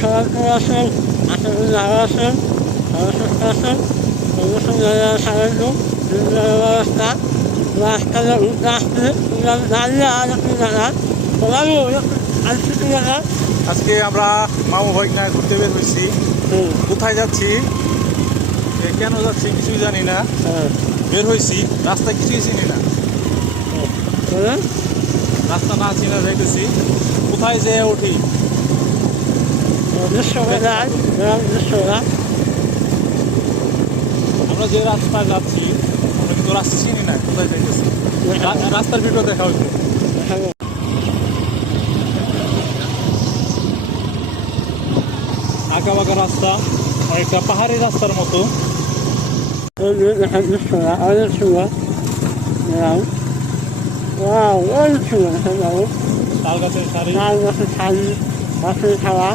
সবাই করে আছেন, আশা করি ভালো আছেন, ভালো সুস্থ আছেন। অবশ্যই সাহায্য ব্যবস্থা রাস্তায় উঠে আসছে দাঁড়িয়ে আর আপনি জানা সবাই আসছি জানা। আজকে আমরা মামু ভাইগনা ঘুরতে বের হয়েছি। কোথায় যাচ্ছি, কেন যাচ্ছি কিছুই জানি না। বের হয়েছি, রাস্তা কিছুই চিনি না, রাস্তা না চিনা যাইতেছি, কোথায় যেয়ে উঠি। আমরা যে রাস্তায় যাচ্ছি আমরা কিন্তু রাস্তা চিনি না, কোথায় যাইতেছি। রাস্তার ভিডিও দেখা হইতো। আঁকা বাঁকা রাস্তা, একটা পাহাড়ি রাস্তার মতো। তাল গাছের শাড়ি, গাছের শাড়ি, গাছের খাওয়া।